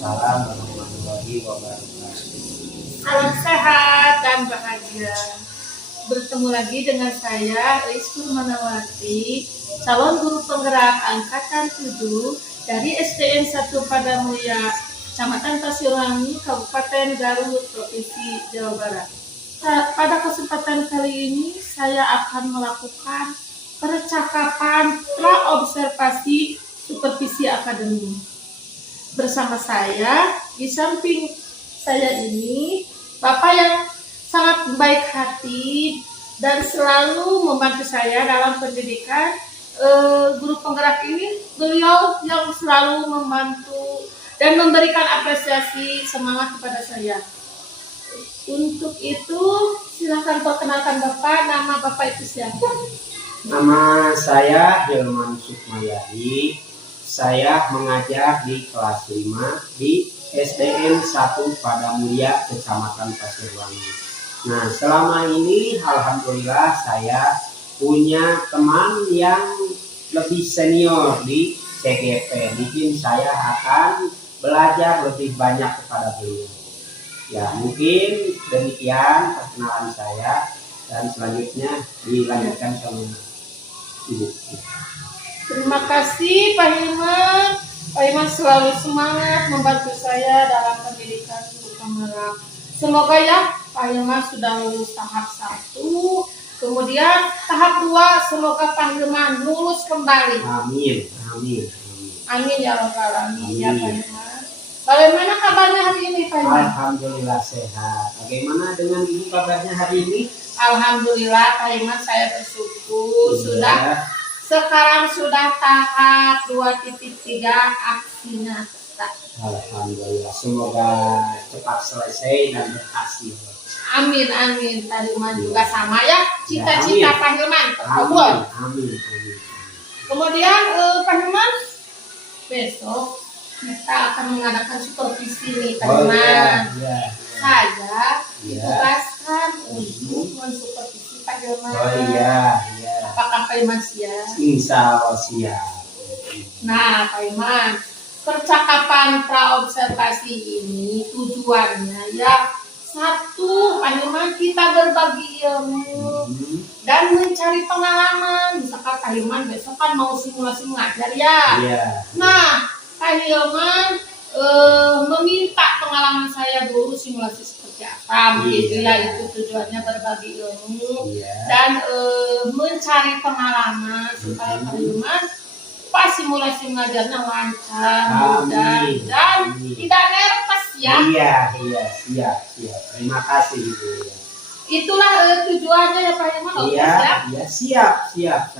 Waalaikumsalam warahmatullahi wabarakatuh. Salam sehat dan bahagia. Bertemu lagi dengan saya, Rizky Manawati, calon guru penggerak angkatan 7 dari SDN 1 Padamulya, Kecamatan Pasirwangi, Kabupaten Garut, Provinsi Jawa Barat. Pada kesempatan kali ini, saya akan melakukan percakapan praobservasi supervisi akademik. Bersama saya, di samping saya ini, Bapak yang sangat baik hati dan selalu membantu saya dalam pendidikan. Guru penggerak ini, beliau yang selalu membantu dan memberikan apresiasi semangat kepada saya. Untuk itu, silakan perkenalkan Bapak, nama Bapak itu siapa? Nama saya Hilman Sukmayadi. Saya mengajar di kelas 5 di SDN 1 Padamulya, Kecamatan Pasirwangi. Nah, selama ini alhamdulillah saya punya teman yang lebih senior di CGP. Mungkin saya akan belajar lebih banyak kepada beliau. Ya, mungkin demikian perkenalan saya, dan selanjutnya dilanjutkan sama Ibu. Terima kasih Pak Hilman. Pak Hilman selalu semangat membantu saya dalam pendidikan guru penggerak. Semoga ya Pak Hilman sudah lulus tahap 1. Kemudian tahap 2, semoga Pak Hilman lulus kembali. Amin, amin, amin. Amin ya Rabbal alamin ya Pak Hilman. Bagaimana kabarnya hari ini Pak Hilman? Alhamdulillah sehat. Bagaimana dengan Ibu kabarnya hari ini? Alhamdulillah Pak Hilman, saya bersyukur sekarang sudah tahap 2.3 aksi nyata. Alhamdulillah, semoga cepat selesai dan berhasil. Amin, amin. Pak Hilman juga sama ya, cita-cita Pak Hilman terkabul. Amin, amin. Kemudian Pak Hilman, besok kita akan mengadakan supervisi nih Pak Hilman. Saya ditugaskan untuk mensupervisi Pak Hilman. Oh iya. Apakah Pak Hilman siap? Insya Allah siap. Nah Pak Hilman, percakapan praobservasi ini tujuannya ya, satu, Pak Hilman, kita berbagi ilmu dan mencari pengalaman. Misalkan Pak Hilman besok kan mau simulasi mengajar ya. Nah, Pak Hilman meminta pengalaman saya dulu simulasi seperti apa. Begitu ya, itu tujuannya berbagi ilmu dan mencari pengalaman supaya Pak Hilman pas simulasi mengajarnya lancar, mudah dan tidak nervous ya. Iya, siap. Terima kasih Ibu. Itulah tujuannya ya Pak Hilman. Iya, siap.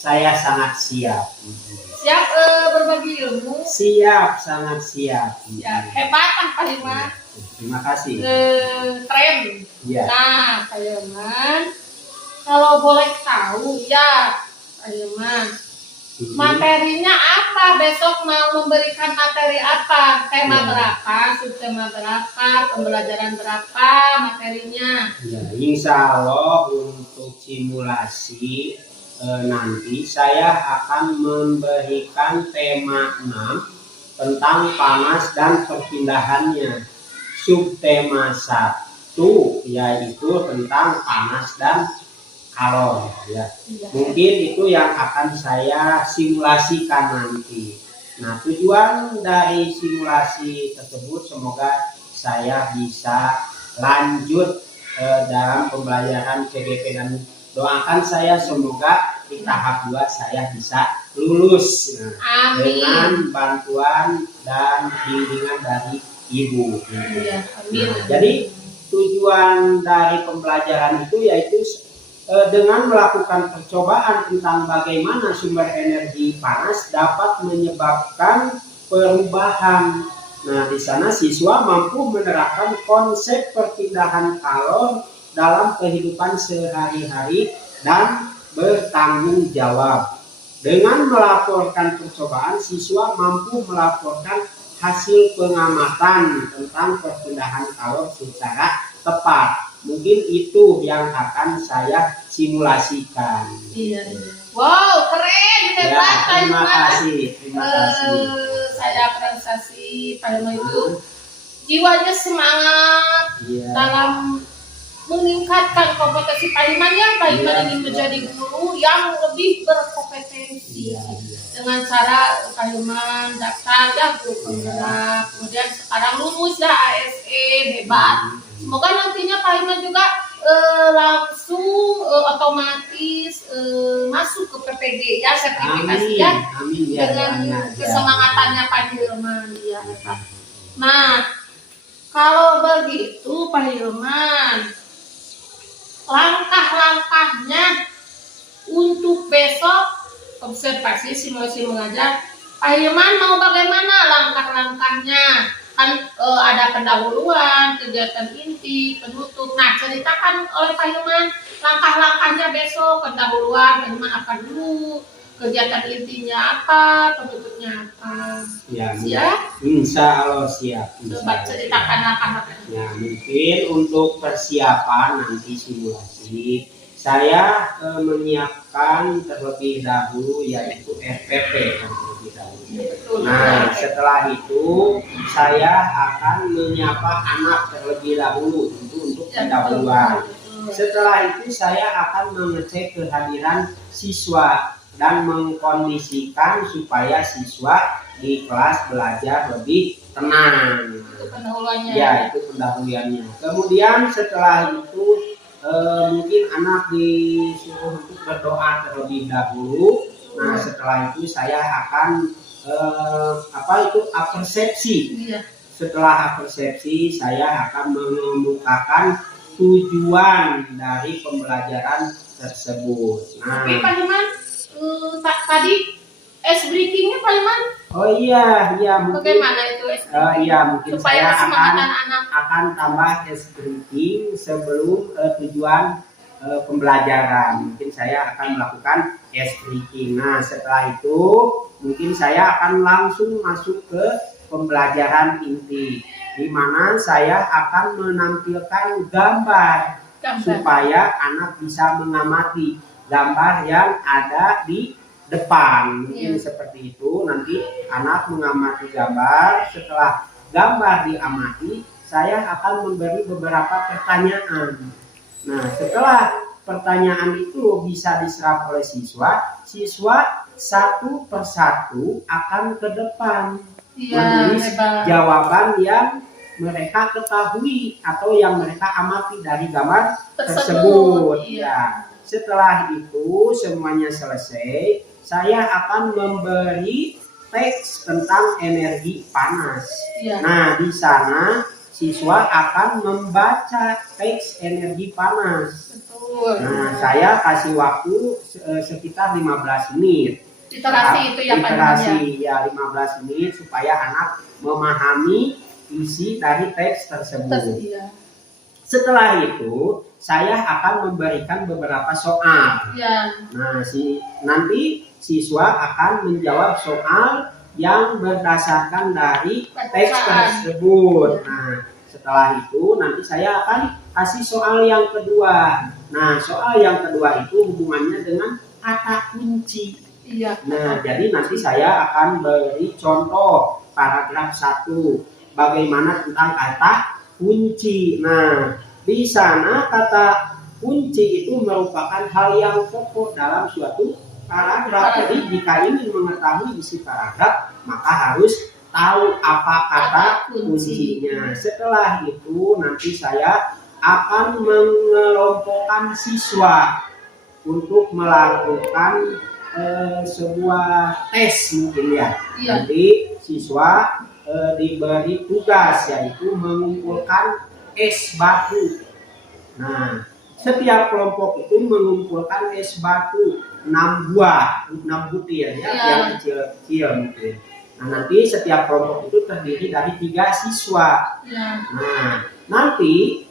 Saya sangat siap. Siap berbagi ilmu. Siap, sangat siap. Hebat Pak Hilman. Terima kasih. Keren. Nah Pak Hilman, kalau boleh tahu ya Pak Hilman, materinya apa? Besok mau memberikan materi apa? Tema berapa? Subtema berapa? Pembelajaran berapa materinya? Ya, insya Allah untuk simulasi nanti saya akan memberikan tema 6 tentang panas dan perpindahannya. Subtema 1 yaitu tentang panas dan kalor ya. Mungkin itu yang akan saya simulasikan nanti. Nah, tujuan dari simulasi tersebut semoga saya bisa lanjut dalam pembelajaran CGP, dan doakan saya semoga di tahap 2 saya bisa lulus dengan bantuan dan bimbingan dari Ibu. Jadi tujuan dari pembelajaran itu yaitu dengan melakukan percobaan tentang bagaimana sumber energi panas dapat menyebabkan perubahan. Nah, di sana siswa mampu menerapkan konsep perpindahan kalor dalam kehidupan sehari-hari dan bertanggung jawab. Dengan melaporkan percobaan, siswa mampu melaporkan hasil pengamatan tentang perpindahan kalor secara tepat. Mungkin itu yang akan saya simulasikan. Wow, keren, hebat. Terima kasih. saya prestasi Pak Hilman itu jiwanya semangat dalam meningkatkan kompetensi Pak Hilman ya. Pak Hilman ingin menjadi guru yang lebih berkompetensi dengan cara Pak Hilman daftar ya guru penggerak, kemudian sekarang lulus ya ASE hebat. Semoga nantinya Pak Hilman juga langsung otomatis masuk ke PPG ya, sertifikasi ya, dengan kesemangatannya Pak Hilman ya. Nah, kalau begitu Pak Hilman, langkah-langkahnya untuk besok observasi simulasi mengajar, Pak Hilman mau bagaimana langkah-langkahnya? Kan ada pendahuluan, kegiatan inti, penutup. Nah, ceritakan oleh Pak Hilman langkah-langkahnya besok. Pendahuluan Pak Hilman apa dulu, kegiatan intinya apa, penutupnya apa. Ya, siap? Insya Allah siap. Coba ceritakan langkah-langkahnya. Ya, mungkin untuk persiapan nanti simulasi, saya menyiapkan terlebih dahulu yaitu RPP terlebih dahulu. Nah, setelah itu saya akan menyapa anak terlebih dahulu untuk pendahuluan. Setelah itu saya akan mengecek kehadiran siswa dan mengkondisikan supaya siswa di kelas belajar lebih tenang. Itu pendahuluannya. Ya, itu pendahuluannya. Kemudian setelah itu mungkin anak disuruh untuk berdoa terlebih dahulu. Nah, setelah itu saya akan persepsi. Setelah persepsi saya akan mengemukakan tujuan dari pembelajaran tersebut. Nah, tapi Pak Hilman tadi ice breakingnya Pak Hilman? Oh iya mungkin. Bagaimana itu ice breaking? Iya mungkin supaya saya anak akan tambah ice breaking sebelum tujuan pembelajaran. Mungkin saya akan melakukan ice breaking. Nah, setelah itu mungkin saya akan langsung masuk ke pembelajaran inti, di mana saya akan menampilkan gambar supaya anak bisa mengamati gambar yang ada di depan. Mungkin seperti itu. Nanti anak mengamati gambar. Setelah gambar diamati, saya akan memberi beberapa pertanyaan. Nah, setelah pertanyaan itu bisa diserap oleh siswa satu persatu akan ke depan menulis jawaban yang mereka ketahui atau yang mereka amati dari gambar tersebut. Ya. Setelah itu semuanya selesai, saya akan memberi teks tentang energi panas. Nah, di sana siswa akan membaca teks energi panas. Nah, saya kasih waktu sekitar 15 menit. Literasi itu ya Pak Hilman? Literasi ya 15 menit supaya anak memahami isi dari teks tersebut. Setelah itu saya akan memberikan beberapa soal. Nah, nanti siswa akan menjawab soal yang berdasarkan dari teks tersebut. Nah, setelah itu nanti saya akan kasih soal yang kedua. Nah, soal yang kedua itu hubungannya dengan kata kunci. Nah, jadi nanti saya akan beri contoh paragraf 1 bagaimana tentang kata kunci. Nah, di sana kata kunci itu merupakan hal yang pokok dalam suatu paragraf. Jadi jika ingin mengetahui isi paragraf, maka harus tahu apa kata kuncinya. Setelah itu nanti saya akan mengelompokkan siswa untuk melakukan sebuah tes mungkin ya. Nanti siswa diberi tugas yaitu mengumpulkan es batu. Nah, setiap kelompok itu mengumpulkan es batu 6 buah, 6 butir ya, yang kecil-kecil mungkin. Nah, nanti setiap kelompok itu terdiri dari 3 siswa. Nah, nanti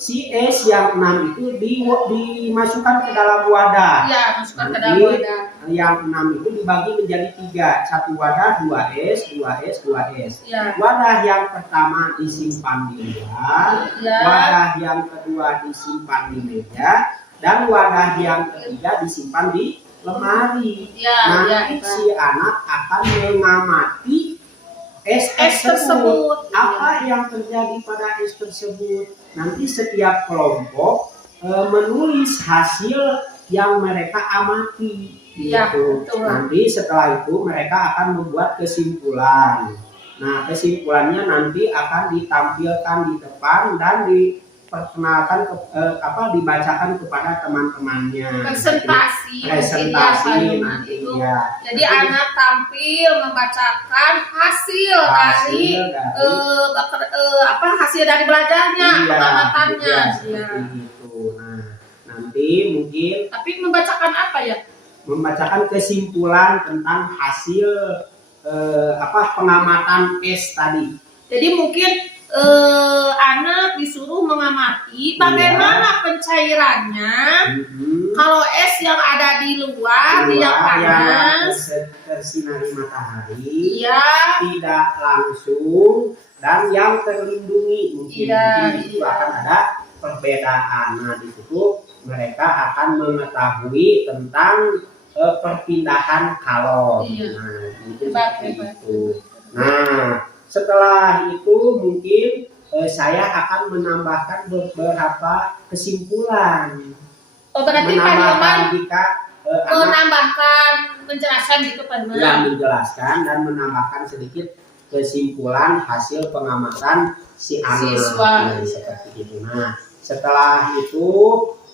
si es yang 6 itu dimasukkan ke dalam wadah. Masukkan ke dalam wadah. Yang 6 itu dibagi menjadi 3. Satu wadah 2 es, 2 es, 2 es. Wadah yang pertama disimpan di luar, wadah yang kedua disimpan di meja, dan wadah yang ketiga disimpan di lemari. Nanti si anak akan mengamati es tersebut. Apa yang terjadi pada es tersebut? Nanti setiap kelompok menulis hasil yang mereka amati. Iya, Gitu. betul. Nanti setelah itu mereka akan membuat kesimpulan. Nah, kesimpulannya nanti akan ditampilkan di depan dan diperkenalkan dibacakan kepada teman-temannya. Presentasi Nanti itu. ya. Jadi anak tampil membacakan hasil dari hasil dari belajarnya, pengamatannya. Iya. Gitu. Nah, nanti mungkin tapi membacakan apa ya? Membacakan kesimpulan tentang hasil pengamatan es tadi. Jadi mungkin anak disuruh mengamati bagaimana pencairannya. Kalau es yang ada di luar yang panas, tersinari matahari, iya, tidak langsung, dan yang terlindungi mungkin itu akan ada perbedaan. Nah, di situ mereka akan mengetahui tentang perpindahan kalor. Nah, itu. Nah, setelah itu mungkin saya akan menambahkan beberapa kesimpulan. Oh, berarti Pak Hilman menambahkan penjelasan gitu Pak Hilman? Ya, menjelaskan dan menambahkan sedikit kesimpulan hasil pengamatan si anak. Nah, seperti itu. Nah, setelah itu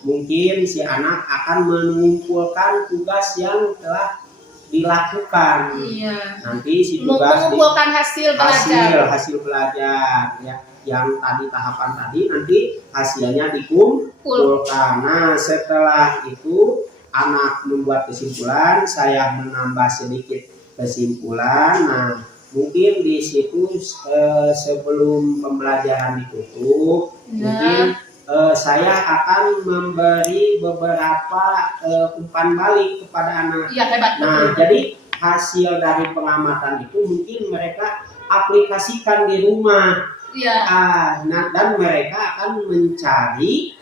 mungkin si anak akan mengumpulkan tugas yang telah dilakukan. Iya. Nanti si tugas mengumpulkan hasil belajar ya, yang tadi tahapan tadi nanti hasilnya dikumpulkan. Nah, setelah itu anak membuat kesimpulan, saya menambah sedikit kesimpulan. Nah, mungkin di situ sebelum pembelajaran ditutup, mungkin saya akan memberi beberapa umpan balik kepada anak. Ya, hebat. Nah, jadi hasil dari pengamatan itu mungkin mereka aplikasikan di rumah. Ya. Dan mereka akan mencari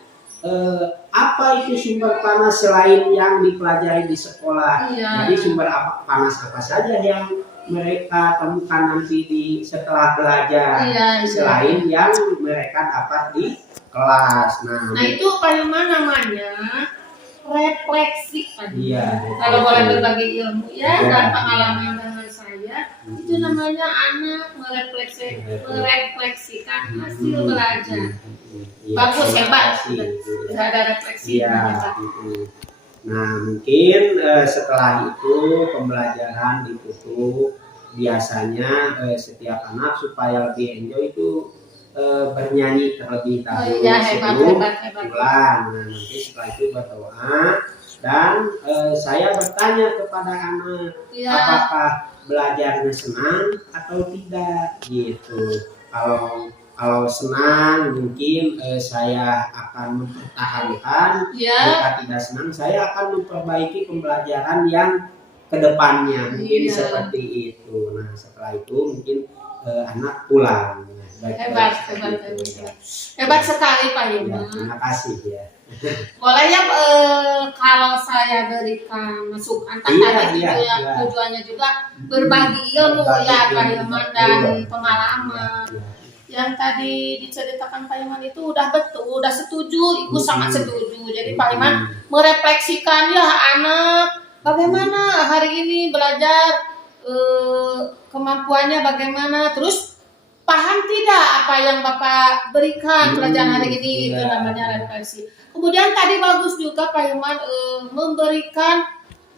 apa itu sumber panas selain yang dipelajari di sekolah. Ya. Jadi sumber panas apa saja yang mereka temukan nanti setelah belajar, selain yang mereka dapat di kelas. Nah, itu Hilman namanya refleksi. Iya. Kalau boleh berbagi ilmu dan pengalaman dengan saya, itu namanya anak merefleksikan hasil belajar. Bagus, hebat. Tidak ada refleksi. Nah, mungkin setelah itu pembelajaran ditutup. Biasanya setiap anak supaya lebih enjoy itu bernyanyi terlebih dahulu sebelum pulang. Nah, nanti setelah itu berdoa dan saya bertanya kepada anak apakah belajarnya senang atau tidak gitu. Kalau senang mungkin saya akan mempertahankan. Jika tidak senang saya akan memperbaiki pembelajaran yang kedepannya mungkin seperti itu. Nah, setelah itu mungkin anak pulang. Hebat sekali Pak Hilman. Terima kasih ya. Boleh ya kalau saya berikan masukan tadi tujuannya juga berbagi ilmu Pak Hilman dan pengalaman. Yang tadi diceritakan Pak Hilman itu udah betul, udah setuju, Ibu sangat setuju. Jadi Pak Hilman merefleksikan anak bagaimana hari ini belajar, kemampuannya bagaimana, terus paham tidak apa yang Bapak berikan pelajaran hari ini, itu namanya refleksi. Kemudian tadi bagus juga Pak Hilman memberikan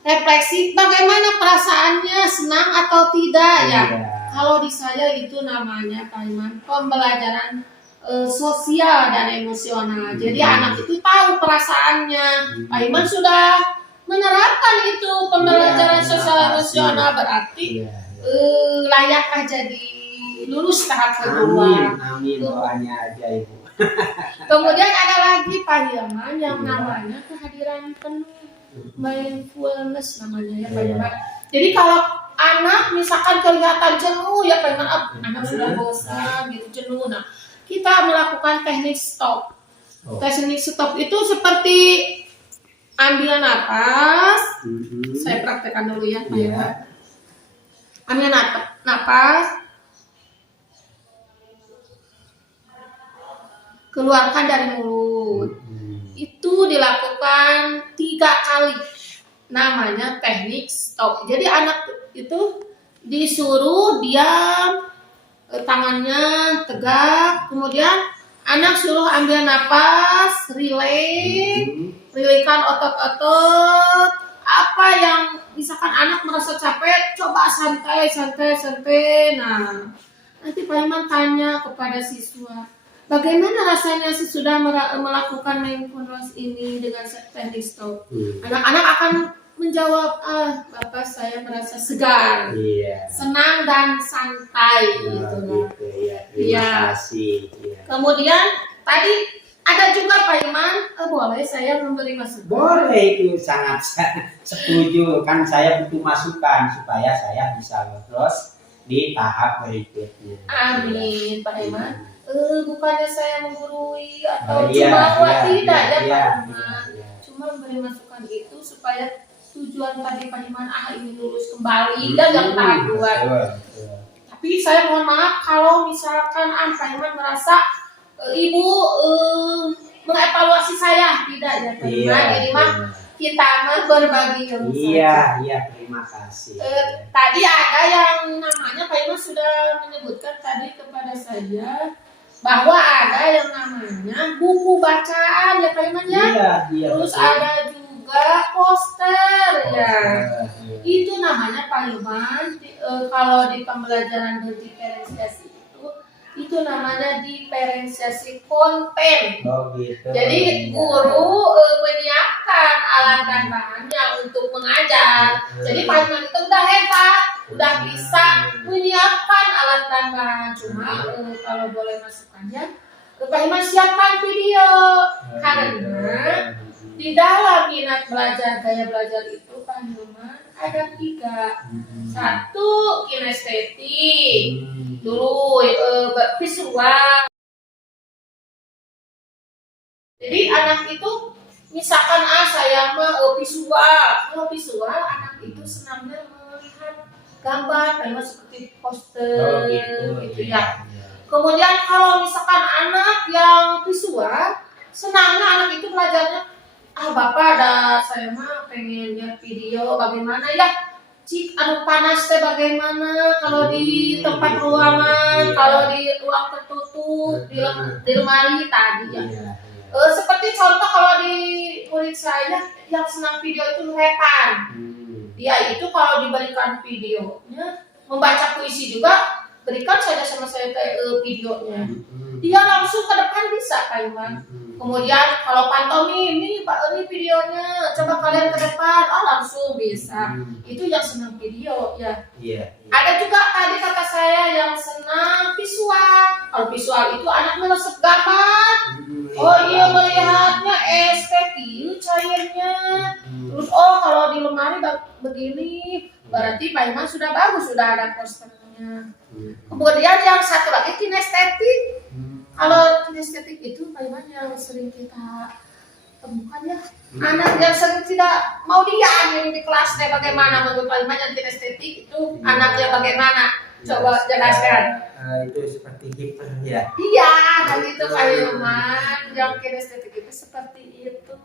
refleksi bagaimana perasaannya, senang atau tidak ya. Kalau di saya itu namanya Pak Hilman pembelajaran sosial dan emosional. Jadi anak itu tahu perasaannya. Pak Hilman sudah menerapkan itu pembelajaran sosial emosional, berarti layakkah jadi lulus tahap kedua. Amin, doanya aja Ibu. Kemudian ada lagi Pak Hilman yang namanya kehadiran penuh, mindfulness namanya ya Pak Hilman. Jadi kalau anak misalkan kelihatan jenuh ya Pak Hilman, anak sudah bosan gitu, jenuh. Nah, kita melakukan teknik stop. Teknik stop itu seperti ambil napas. Saya praktekkan dulu ya Pak Hilman. Ambil napas. keluarkan dari mulut. Itu dilakukan 3 kali. Namanya teknik stop. Jadi anak itu disuruh diam, tangannya tegak, kemudian anak suruh ambil napas, rilaikan otot-otot. Apa yang misalkan anak merasa capek, coba santai. Nah, nanti Pak Iman tanya kepada siswa, bagaimana rasanya sesudah melakukan mindfulness ini dengan teknik stop? Anak-anak akan menjawab, Bapak saya merasa segar, senang dan santai gitu. Terima kasih. Kemudian tadi ada juga Pak Iman, boleh saya memberi masukan? Boleh, itu sangat setuju. Kan saya butuh masukan supaya saya bisa lolos di tahap berikutnya. Amin Pak Iman. Bukannya saya menggurui atau cuma tidak ya Pak Iman. Cuma memberi masukan itu supaya tujuan tadi Pak Iman ini lulus kembali dan yang tahuan. Tapi saya mohon maaf kalau misalkan Pak Iman merasa ibu mengevaluasi saya, tidak ya Pak Iman. Jadi mah kita berbagi ilmu. Iya, terima kasih. Tadi ada yang namanya Pak Iman sudah menyebutkan tadi kepada saya bahwa ada yang namanya buku bacaan ya Pak Iman ya. Iya. Terus ada juga poster ya. Itu namanya Pak Iman kalau di pembelajaran diferensiasi itu namanya diferensiasi konten. Gitu. Jadi guru menyiapkan alat dan bahannya untuk mengajar. Jadi Pak Iman itu udah hebat, udah bisa menyiapkan alat dan bahan. Cuma kalau boleh masukannya, Pak Iman siapkan video karena di dalam minat belajar, gaya belajar itu Pak Iman ada 3. 1 kinestetik, dulu visual. Jadi anak itu misalkan saya mah visual. Kalau visual anak itu senangnya melihat gambar, kayak seperti poster gitu ya. Kemudian kalau misalkan anak yang visual, senangnya anak itu belajarnya, Bapak saya mah pengen lihat video bagaimana ya panas bagaimana kalau di tempat ruangan, kalau di ruang tertutup, di lemari tadi ya. Seperti contoh kalau di murid saya yang senang video itu Repan. Dia itu kalau diberikan videonya, membaca puisi juga, berikan saja sama saya videonya. Dia langsung ke depan bisa Pak Iman. Kemudian kalau pantomim, ini videonya, coba kalian ke depan, langsung bisa. Itu yang senang video ya. Ada juga tadi kata saya yang senang visual. Kalau visual itu anak meresep gambar. Melihatnya estetik cairnya. Terus kalau di lemari begini, berarti Pak Iman sudah bagus, sudah ada posternya. Kemudian yang satu lagi kinestetik. Kalau kinestetik itu Pak Iman yang sering kita temukan ya, anak yang sering tidak mau diam di kelas bagaimana menurut Pak Iman yang kinestetik itu anaknya bagaimana? Coba jelaskan. Itu seperti hiper ya. Iya, dan itu Pak Iman yang kinestetik itu seperti itu.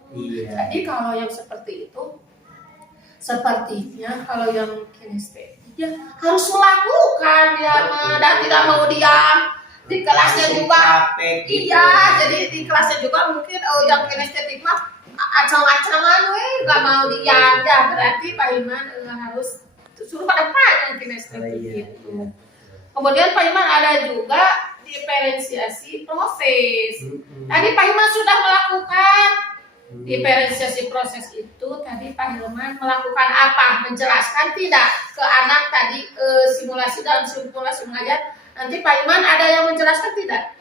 Jadi kalau yang seperti itu, sepertinya kalau yang kinestetik ya harus melakukan dia dan tidak mau diam. Di kelasnya juga jadi di kelasnya juga mungkin yang kinestetik mah acang-acangan nggak mau diam ya, berarti Pak Iman harus suruh pada depan yang kinestetik gitu. Kemudian Pak Iman ada juga diferensiasi proses. Tadi Pak Iman sudah melakukan diferensiasi proses itu. Tadi Pak Hilman melakukan apa? Menjelaskan tidak ke anak tadi simulasi dalam simulasi mengajar. Nanti Pak Iman ada yang menjelaskan tidak?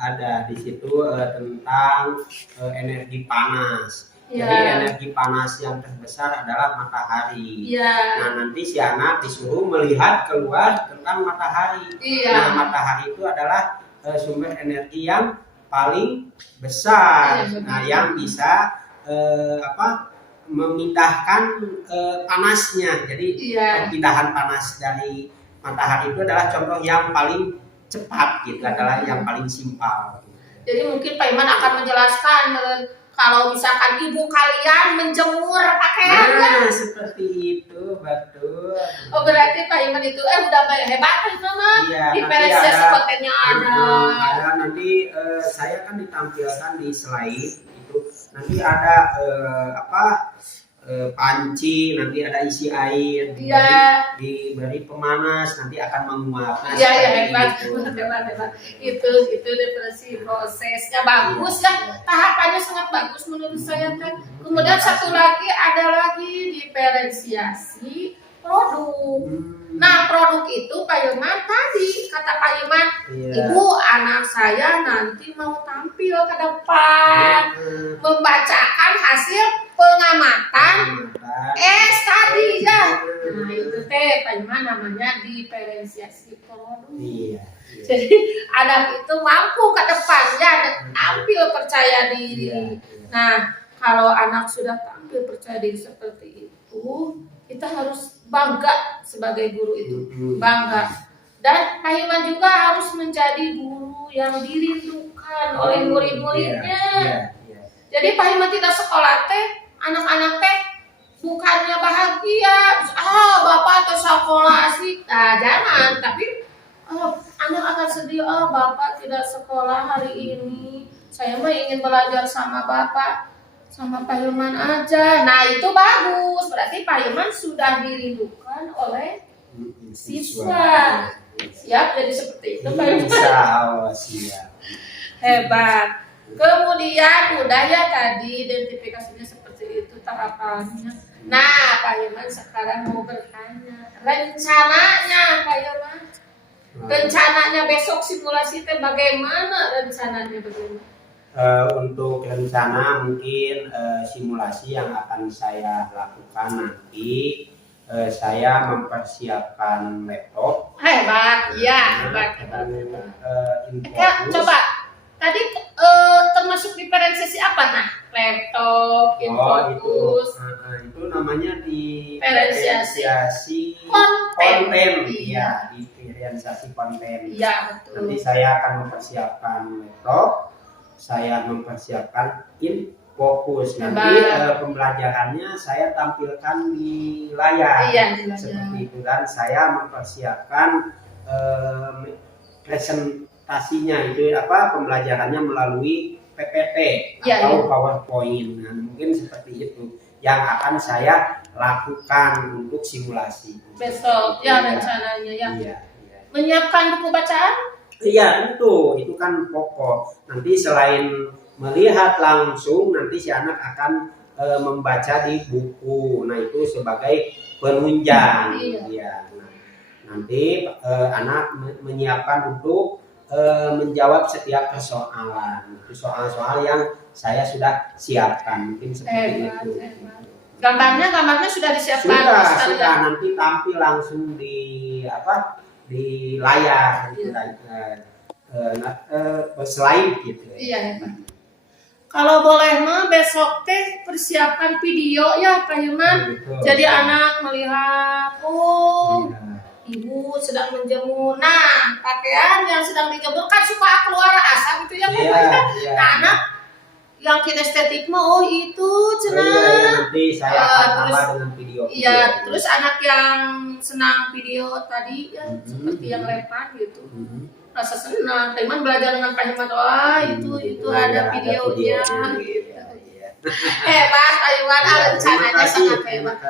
Ada di situ tentang energi panas. Jadi energi panas yang terbesar adalah matahari. Nah, nanti si anak disuruh melihat keluar tentang matahari. Nah, matahari itu adalah sumber energi yang paling besar. Nah, yang bisa memindahkan panasnya. Jadi perpindahan panas dari matahari itu adalah contoh yang paling cepat gitu, adalah yang paling simpel. Jadi mungkin Pak Iman akan menjelaskan kalau misalkan ibu kalian menjemur pakaian. Nah, seperti itu, betul. Oh, berarti Pak Iman itu udah hebat Pak Iman mah. Iya, Di nanti PRSS ada, kontennya ada. Ada nanti saya kan ditampilkan di slide itu. Nanti ada panci, nanti ada isi air, Iya. diberi pemanas, nanti akan menguap. Nah, Iya, seperti hebat. Itu depresi prosesnya bagus ya. Tahapannya sangat bagus menurut saya kan. Kemudian satu lagi ada lagi diferensiasi produk. Nah, produk itu Pak Yoman tadi kata Pak Yoman, Iya. Ibu anak saya nanti mau tampil ke depan membacakan hasil pengamatan tadi ya. Nah, itu teh Pak Yoman namanya diferensiasi produk. Iya. Jadi anak itu mampu ke depannya dan tampil percaya diri. Iya. Nah, kalau anak sudah tampil percaya diri seperti itu, kita harus bangga sebagai guru itu, bangga. Dan Pak Iman juga harus menjadi guru yang dirindukan oleh murid-muridnya. Iya. Jadi Pak Iman tidak sekolah teh, anak-anak teh bukannya bahagia, bapak tuh sekolah sih, jangan. Tapi anak akan sedih, bapak tidak sekolah hari ini. Saya mah ingin belajar sama bapak. Sama Pak Hilman aja. Nah, itu bagus. Berarti Pak Hilman sudah dirindukan oleh siswa. Siap jadi seperti itu Pak Hilman. Insya Allah siap. Hebat. Kemudian udah ya tadi identifikasinya seperti itu tahapannya. Nah, Pak Hilman sekarang mau bertanya. Rencananya Pak Hilman. Rencananya besok simulasi teh bagaimana rencananya bagaimana? Untuk rencana mungkin simulasi yang akan saya lakukan nanti saya mempersiapkan laptop. Hebat, ya hebat. Coba tadi termasuk diferensiasi apa nah? Laptop, Infocus. Itu namanya diferensiasi konten. Iya, diferensiasi konten. Iya, betul. Nanti saya akan mempersiapkan laptop. Saya mempersiapkan Infocus. Nanti pembelajarannya saya tampilkan di layar. Iya, di layar. Seperti itu. Dan saya mempersiapkan presentasinya itu pembelajarannya melalui PPT atau PowerPoint. Nah, mungkin seperti itu yang akan saya lakukan untuk simulasi. Besok ya rencananya ya. Iya. Menyiapkan buku bacaan? Iya, itu kan pokok. Nanti selain melihat langsung, nanti si anak akan membaca di buku. Nah, itu sebagai penunjang. Iya. Nah, nanti anak menyiapkan untuk menjawab setiap persoalan. Itu soal-soal yang saya sudah siapkan. Mungkin seperti itu. Gambarnya sudah disiapkan. Sudah. Nanti tampil langsung di layar gitu kan, slide gitu. Iya. Kalau boleh mah besok teh persiapkan video ya Pak Hilman. Jadi anak melihat ibu sedang menjemur. Nah, pakaian yang sedang dijemur kan suka keluar asap gitu ya Pak Hilman. Nah, anak yang kinestetik mah itu cenah. Nanti saya akan tambah dengan video. Iya, terus anak yang senang video tadi ya seperti yang lempar gitu. Rasa senang, teman belajar dengan Pak Hilman. Itu ada videonya gitu. Hebat Pak Hilman, rencananya sangat hebat.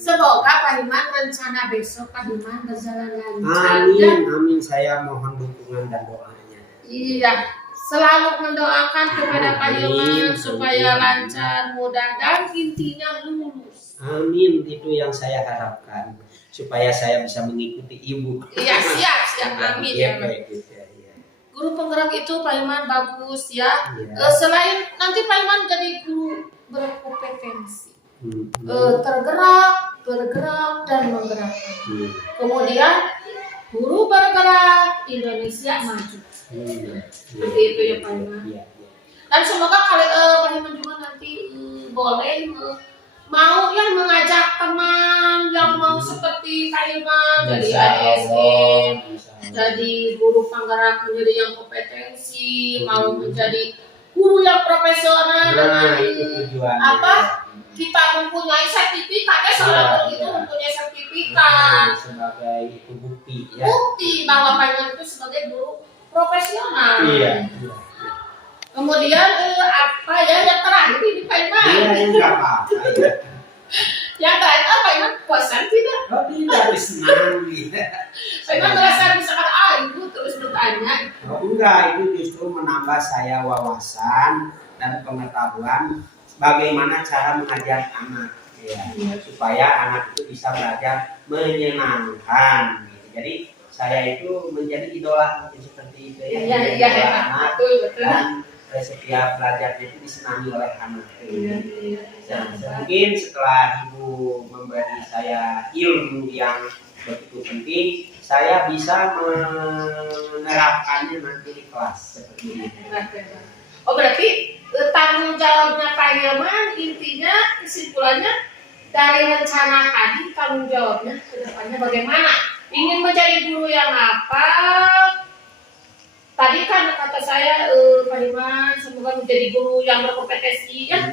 Semoga Pak Hilman rencana besok Pak Hilman berjalan lancar. Amin. Saya mohon dukungan dan doanya. Iya. Selalu mendoakan kepada Pak Hilman supaya lancar, mudah, dan intinya lulus. Amin, itu yang saya harapkan supaya saya bisa mengikuti ibu. Iya, siap, amin. Iya. Guru penggerak itu Pak Hilman bagus ya. Selain nanti Pak Hilman jadi guru berkompetensi, tergerak, bergerak, dan menggerakkan. Kemudian guru bergerak, Indonesia maju. Seperti itu ya Pak Hilman. Dan semoga Pak Hilman juga nanti boleh mau yang mengajak teman yang mau seperti Pak Hilman dari ASN menjadi guru penggerak, menjadi yang kompetensi, mau menjadi guru yang profesional dengan itu tujuan. kita mempunyai sertifikatnya, seorang guru itu mempunyai sertifikat sebagai itu bukti ya. Bukti bahwa Pak Iman itu sebagai guru profesional. Iya. Kemudian apa ya yang terakhir ini Pak Iman? Iya, enggak apa-apa ya. Yang terakhir apa Iman? Puasan tidak? Oh tidak, senang gitu. Pak Iman merasa misalkan ibu terus bertanya. Oh enggak, itu justru menambah saya wawasan dan pengetahuan bagaimana cara mengajar anak ya, supaya anak itu bisa belajar menyenangkan gitu. Jadi saya itu menjadi idola mungkin seperti itu ya, idola anak betul. Dan setiap belajarnya itu disenangi oleh anak. Mungkin setelah ibu memberi saya ilmu yang begitu penting, saya bisa menerapkannya nanti di kelas seperti ini. Oh berarti tanggung jawabnya Pak Hilman intinya kesimpulannya dari rencana tadi tanggung jawabnya ke depannya bagaimana? Ingin menjadi guru yang apa? Tadi kan kata saya Pak Hilman semoga menjadi guru yang berkompetensi ya.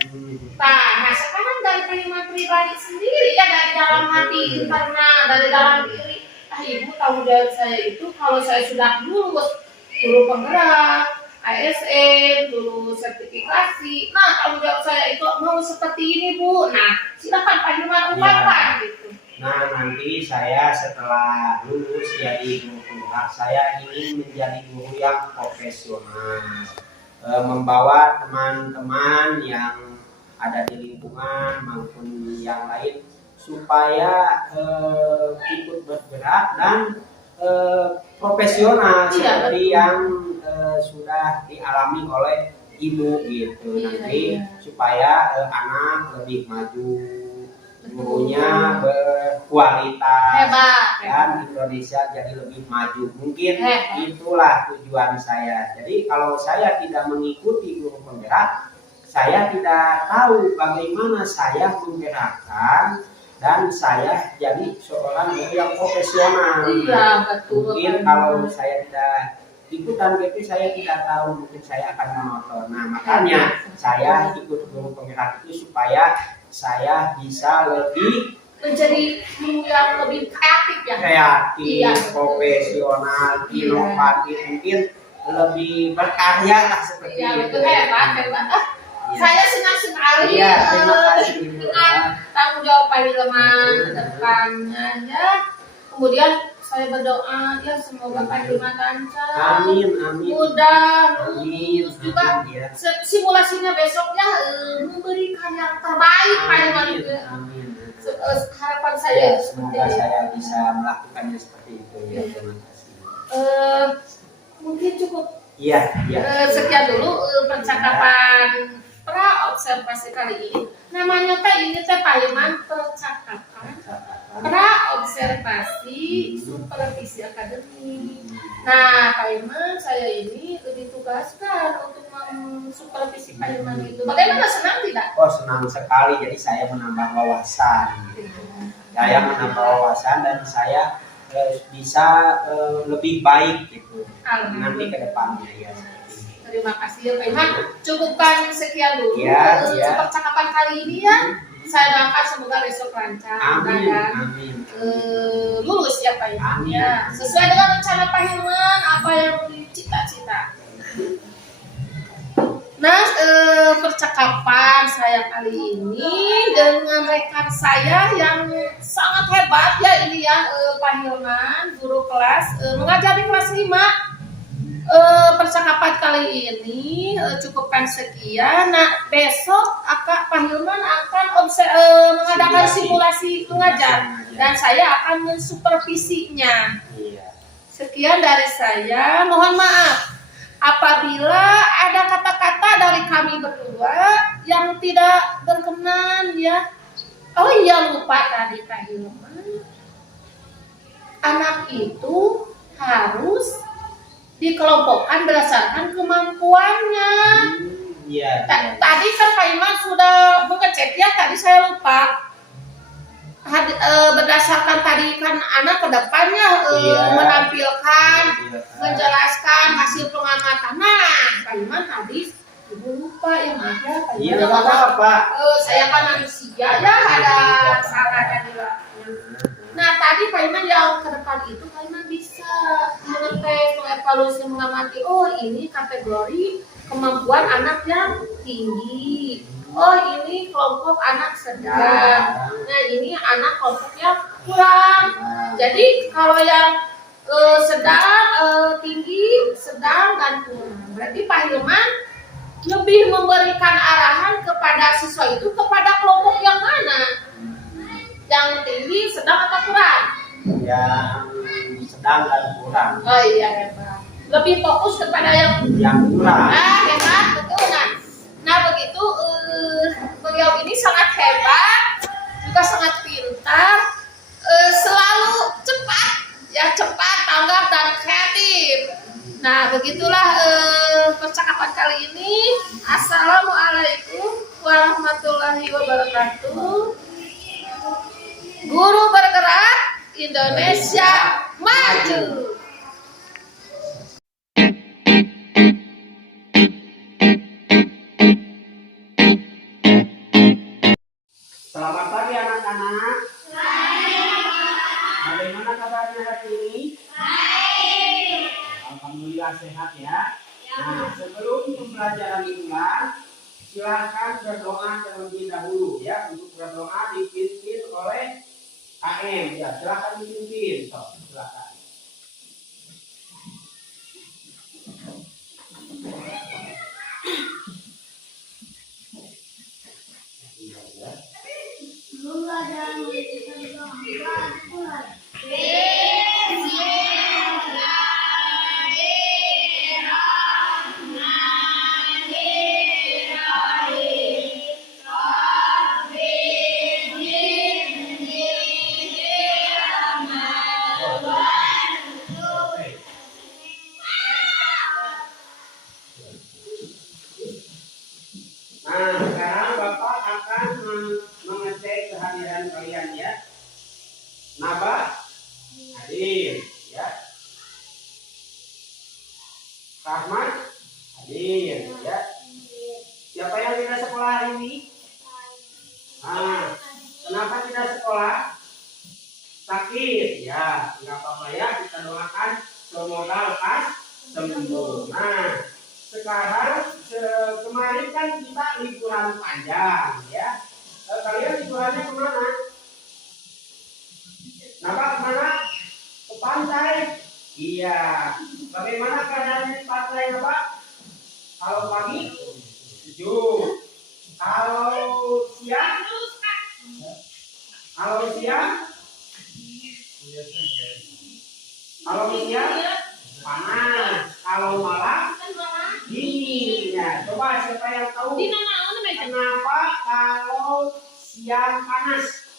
Nah sekarang dari Pak Hilman pribadi sendiri ya, dari dalam hati karena dari dalam diri. Ibu tanggung jawab saya itu kalau saya sudah lulus guru penggerak, ASN, dulu sertifikasi. Nah, tanggung jawab saya itu mau seperti ini, Bu. Nah, silakan Pak Hilman ungkapkan gitu. Nah, nanti saya setelah lulus jadi guru penggerak, saya ingin menjadi guru yang profesional. Membawa teman-teman yang ada di lingkungan maupun yang lain supaya ikut bergerak dan profesional seperti yang sudah dialami oleh ibu gitu. Nanti supaya anak lebih maju, gurunya berkualitas, hebat, dan Indonesia jadi lebih maju. Mungkin itulah tujuan saya. Jadi kalau saya tidak mengikuti guru penggerak, saya tidak tahu bagaimana saya menggerakkan dan saya jadi seorang guru yang profesional. Iya, betul. Mungkin kalau saya tidak ikutan gitu, saya tidak tahu, mungkin saya akan monoton. Nah, makanya saya ikut guru penggerak itu supaya saya bisa lebih menjadi guru yang lebih kreatif ya. Kreatif, iya, profesional, inovatif, mungkin lebih berkarya lah seperti iya, itu. Betul, hebat. Saya senang sekali dengan tanggung jawab Pak Hilman ke depannya ya. Kemudian saya berdoa ya semoga Pak Hilman lancar, mudah, lulus juga. Simulasinya besoknya memberikan yang terbaik Pak Hilman. Harapan saya semoga saya bisa melakukannya seperti itu ya. Terima kasih. Mungkin cukup. Iya. Sekian dulu percakapan pra-observasi kali ini. Namanya ini Pak Hilman percakapan pra-observasi supervisi akademik. Nah, Pak Hilman, saya ini ditugaskan untuk mensupervisi Pak Hilman itu. Bagaimana, senang tidak? Oh, senang sekali. Jadi saya menambah wawasan. Saya menambah wawasan dan saya bisa lebih baik gitu. Nanti ke depannya ya. Terima kasih ya Pak Hilman. Cukupkan sekian dulu percakapan kali ini ya. Saya doakan semoga besok lancar dan lulus ya Pak Hilman. Ya, sesuai dengan rencana Pak Hilman apa yang dicita-cita. Nah, percakapan saya kali ini dengan rekan saya yang sangat hebat ya ini ya Pak Hilman, guru kelas mengajar di kelas 5. Percakapan kali ini cukupkan sekian. Nah, besok Pak Hilman akan mengadakan simulasi mengajar dan saya akan mensupervisinya. Sekian dari saya. Mohon maaf apabila ada kata-kata dari kami berdua yang tidak berkenan ya. Oh iya, lupa tadi Pak Hilman. Anak itu harus dikelompokkan berdasarkan kemampuannya. Tadi kan Pak Hilman sudah mengecek ya, tadi saya lupa. Berdasarkan tadi kan anak ke depannya menampilkan, menjelaskan hasil pengamatan. Nah, Pak Iman tadi Ibu lupa yang ada Pak Iman. Iya, apa? Saya kan manusia ya, ada salah dan nah, tadi Pak Iman yang ke depan itu Pak Iman bisa mengetes, mengevaluasi, mengamati. Oh, ini kategori kemampuan anak yang tinggi. Oh, ini kelompok anak sedang. Nah, ini anak kelompok yang kurang. Jadi kalau yang sedang, tinggi, sedang, dan kurang. Berarti Pak Hilman lebih memberikan arahan kepada siswa itu kepada kelompok yang mana? Yang tinggi, sedang, atau kurang? Yang sedang dan kurang. Oh iya, hebat. Lebih fokus kepada yang kurang. Hebat, betul. Nah begitu beliau ini sangat hebat, juga sangat pintar, selalu cepat, tanggap, dan kreatif. Nah begitulah percakapan kali ini. Assalamualaikum warahmatullahi wabarakatuh. Guru bergerak, Indonesia maju. Selamat pagi anak-anak. Bagaimana kabarnya hari ini? Alhamdulillah sehat ya. Nah, sebelum pembelajaran dimulai, silakan berdoa terlebih dahulu ya. Untuk berdoa dipimpin oleh AM ya. Silakan dipimpin. Silakan. Nah, sekarang Bapak akan mengecek kehadiran kalian ya. Naba hadir ya. Rahmat hadir ya. Siapa yang tidak sekolah hari ini? Kenapa tidak sekolah? Sakit ya. Tidak apa-apa ya. Kita doakan semoga lekas sembuh. Nah, sekarang kemarin kan kita liburan panjang ya. Kalian liburannya kemana? Kenapa kemana? Ke pantai. Iya. Bagaimana keadaan di pantai Pak? Kalau pagi sejuk. Kalau siang? Kalau siang? Kalau siang panas. Kalau malam dingin. Ya, coba siapa yang tahu kenapa kalau siang panas?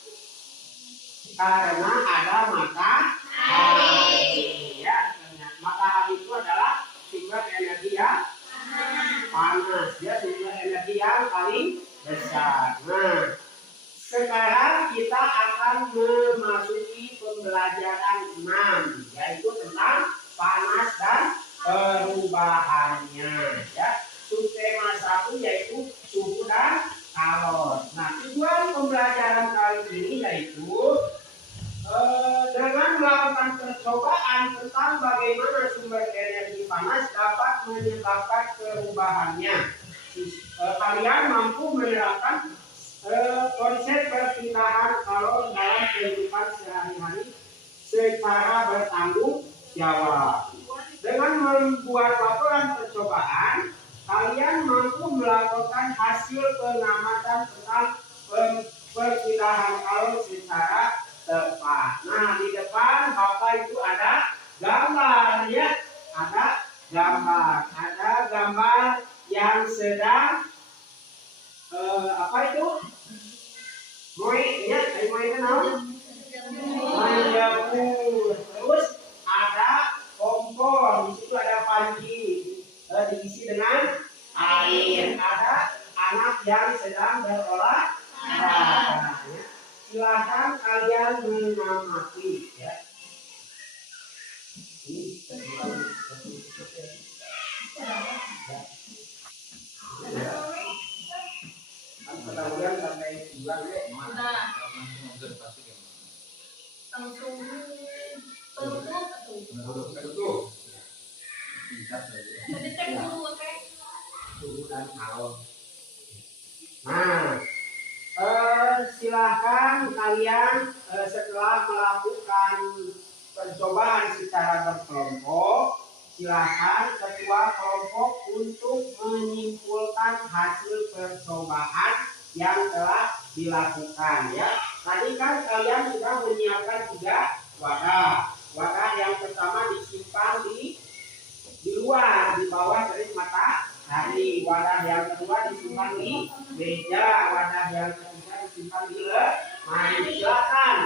Karena ada matahari. Ya, matahari itu adalah sumber energi yang panas. Ya, sumber energi yang paling besar. Nah, sekarang kita akan memasuki pembelajaran 6, yaitu tentang panas dan perubahannya. Ya, subtema 1 yaitu suhu dan kalor. Nah, tujuan pembelajaran kali ini yaitu dengan melakukan percobaan tentang bagaimana sumber energi panas dapat menyebabkan perubahannya. Kalian mampu menerapkan konsep perpindahan kalor dalam kehidupan sehari-hari secara bertanggung jawab. Dengan membuat laporan percobaan, kalian mampu melakukan hasil pengamatan tentang perpindahan kalor secara tepat. Nah, di depan Bapak itu ada gambar ya, ada gambar yang sedang apa itu? Moe-nya, moe kenal? Menjemur. Terus ada kompor, di situ ada panci, diisi dengan air. Ada anak yang sedang berolahraga. Silakan kalian mengamati Langsung tutup. Mendetek dulu, oke? Suhu dan haus. Nah, silahkan kalian setelah melakukan percobaan secara berkelompok, silahkan ketua kelompok untuk menyimpulkan hasil percobaan yang telah dilakukan ya. Tadi kan kalian sudah menyiapkan 3 wadah. Wadah yang pertama disimpan di luar, di bawah terik matahari. Wadah yang kedua disimpan di meja. Wadah yang ketiga disimpan di lemari. Silakan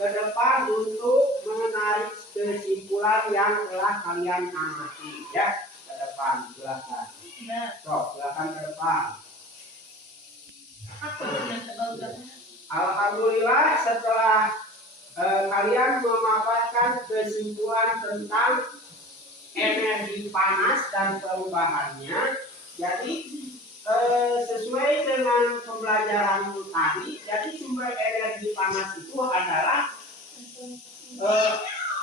ke depan untuk menarik kesimpulan yang telah kalian amati ya. Ke depan silakan. So, silakan ke depan. Alhamdulillah setelah kalian memaparkan kesimpulan tentang energi panas dan perubahannya, jadi sesuai dengan pembelajaran tadi, jadi sumber energi panas itu adalah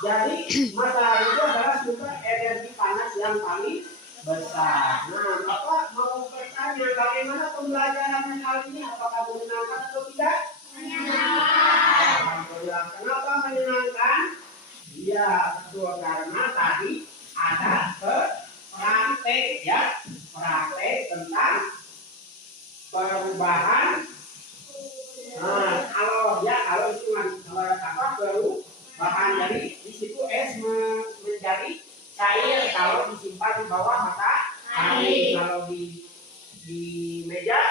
jadi matahari itu adalah sumber energi panas yang paling besar. Nah, Bapak mau bertanya bagaimana pembelajarannya kali ini? Apakah menyenangkan atau tidak? Alhamdulillah. Kenapa menyenangkan? Ya, betul, karena tadi ada praktek ya, praktek tentang perubahan. Nah, kalau itu perubahan, jadi di situ es menjadi cair kalau disimpan di bawah matahari. Kalau di meja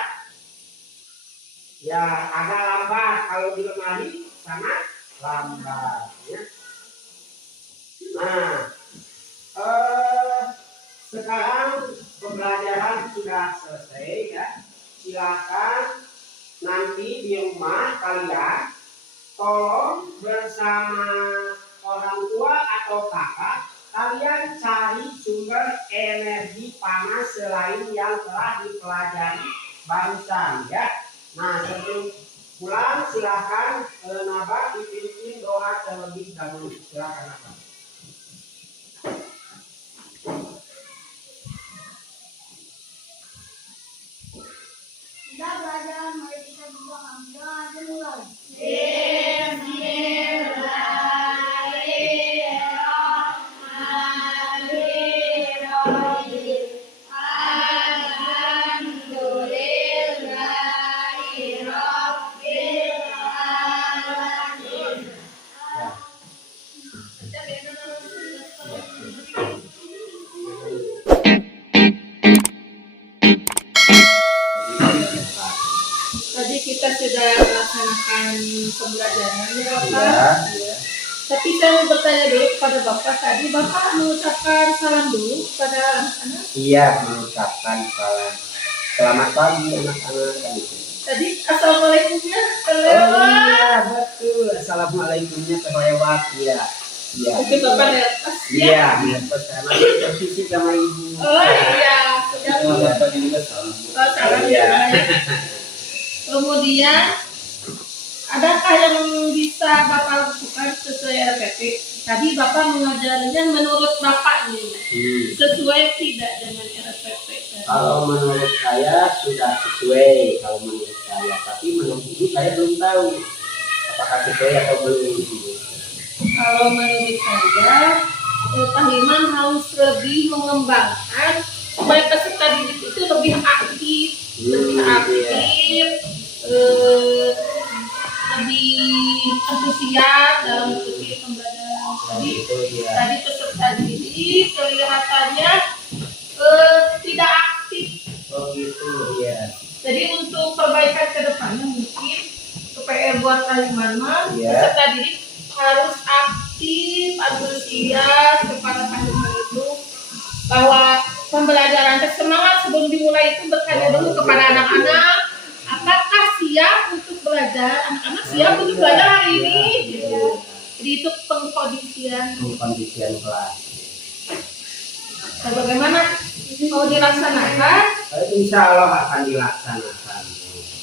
ya agak lambat, kalau di lemari sangat lambat ya. Nah, sekarang pembelajaran sudah selesai ya. Silakan nanti di rumah kalian tolong bersama orang tua atau kakak kalian cari sumber energi panas selain yang telah dipelajari barusan ya. Nah, sebelum pulang silakan Nabah dipimpin doa terlebih dahulu. Silakan Nabah. Kita belajar, mari kita berdoa dimulai. Tadi kita sudah melaksanakan pembelajaran ya Bapak. Ya. Tapi saya mau bertanya dulu kepada Bapak. Tadi Bapak mengucapkan salam dulu kepada anak-anak. Iya, mengucapkan salam. Selamat pagi anak-anak. Tadi assalamualaikumnya Oh kelewat. iya, betul. Assalamualaikumnya terlewat ya. Iya. Mungkin Bapak lihat pas ya. Iya, lihat karena tervisi sama ibu. Oh iya, sudah Bapak juga salam. oh, salam Iya. ya. Kemudian adakah yang bisa Bapak lakukan sesuai RPP? Tadi Bapak mengajarinya menurut Bapak nih, sesuai tidak dengan RPP? Kalau menurut saya sudah sesuai kalau menurut saya, tapi menurut ibu saya belum tahu apakah sesuai atau belum. Kalau menurut saya, Pak Liman harus lebih mengembangkan supaya peserta didik itu lebih aktif, lebih antusias dalam mengikuti pembelajaran. Tadi peserta didik kelihatannya tidak aktif. Oh gitu ya. Jadi untuk perbaikan ke depannya mungkin PR buat Kaliman Iya. peserta didik harus aktif, antusias kepada Kaliman itu bahwa pembelajaran semangat sebelum dimulai itu bertanya dulu kepada anak-anak apakah siap untuk belajar, anak-anak siap untuk belajar hari ini. Jadi itu pengkondisian kelas. bagaimana mau dilaksanakan. Insya Allah akan dilaksanakan.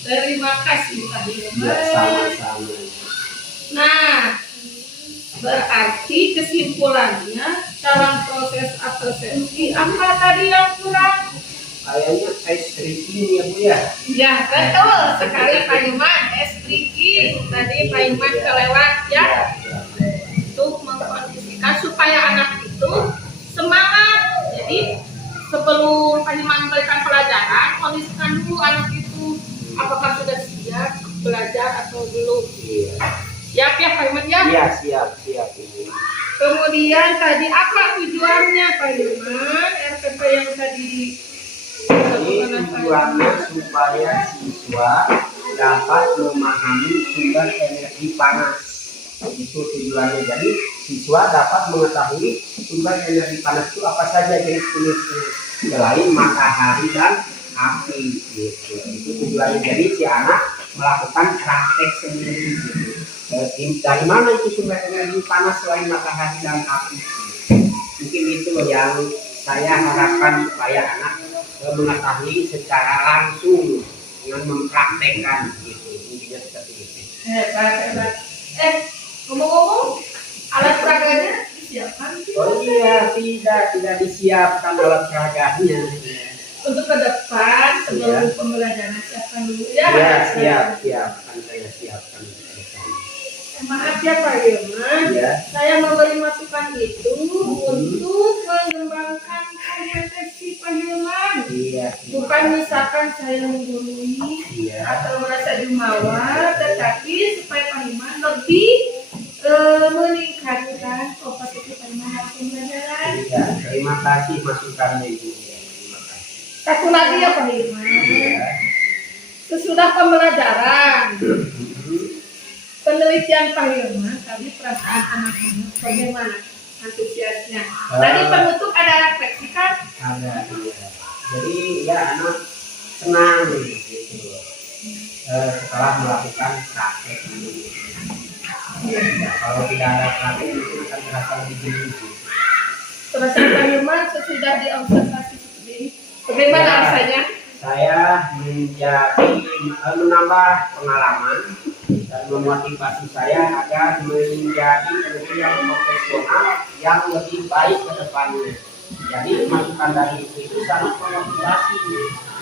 Terima kasih Pak Hilman. Ya, sama-sama. Nah, berarti kesimpulannya dalam proses absensi apa tadi yang kurang? Kayaknya ice drinking ya Bu ya. Ya, betul sekali Pak Hilman. Drinking tadi Pak Hilman kelewat ya. Untuk mengkondisikan supaya anak itu semangat. Jadi sebelum Pak Hilman memberikan pelajaran, kondisikan dulu anak itu apakah sudah siap belajar atau belum. Iya. Siap ya Pak Hilman ya? Iya, siap Ibu. Kemudian tadi apa tujuannya Pak Hilman? RPP yang tadi Ini tujuannya supaya siswa dapat memahami sumber energi panas. Itu tujuannya. Jadi siswa dapat mengetahui sumber energi panas itu apa saja jenis-jenisnya selain matahari dan api. Gitu. Itu tujuannya. Jadi si anak melakukan praktek sendiri. Gitu. Dari mana itu sumber energi panas selain matahari dan api? Mungkin itu yang saya harapkan supaya anak mengetahui secara langsung dengan mempraktekkan gitu. Intinya seperti itu. Hebat. Ngomong-ngomong, alat peraganya disiapkan? Oh iya, tidak disiapkan alat peraganya. Untuk ke depan sebelum pembelajaran siapkan dulu ya. Iya, siapkan saya siapkan. Maaf ya Pak Hilman, Ya. saya memberi masukan itu untuk mengembangkan kompetensi Pak Hilman. Iya. Bukan misalkan saya menggurui Iya. atau merasa jumawa, tetapi supaya Pak Hilman lebih meningkatkan kompetensi Pak Hilman dalam pembelajaran. Iya. Terima kasih masukannya Ibu. Ya, terima kasih. Satu lagi ya Pak Hilman, Iya. sesudah pembelajaran, penelitian Pak Hilman tadi perasaan anak-anak bagaimana antusiasnya. Tadi penutup ada refleksi kan? Ada, iya. Jadi ya anak senang gitu setelah melakukan praktek ini. Ya, kalau tidak ada praktek itu akan terasa lebih jenuh. Perasaan Pak Hilman sesudah diobservasi seperti ini, bagaimana Ya. rasanya? Saya menambah pengalaman dan memotivasi saya agar menjadi guru yang profesional yang lebih baik ke depannya. Jadi masukan dari itu sangat memotivasi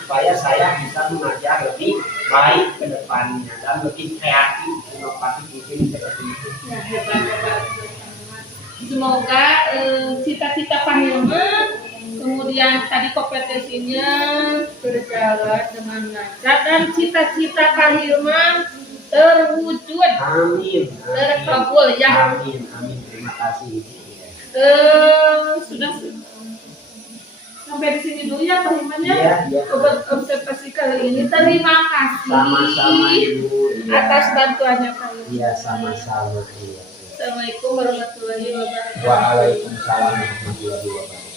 supaya saya bisa mengajar lebih baik ke depannya dan lebih kreatif, inovatif mungkin seperti itu. Ya, hebat. Semoga cita-cita Pak Hilman, kemudian tadi kompetensinya berjalan dengan lancar dan cita-cita Pak Hilman terwujud, Amin. terkabul ya. Amin. Terima kasih. Sudah sampai di sini dulu ya Pak Hilman ya. Iya. Observasi kali ini terima kasih Sama-sama Ibu. Iya. atas bantuannya Pak Hilman. Iya, sama-sama. Iya. Assalamualaikum warahmatullahi wabarakatuh. Waalaikumsalam warahmatullahi wabarakatuh.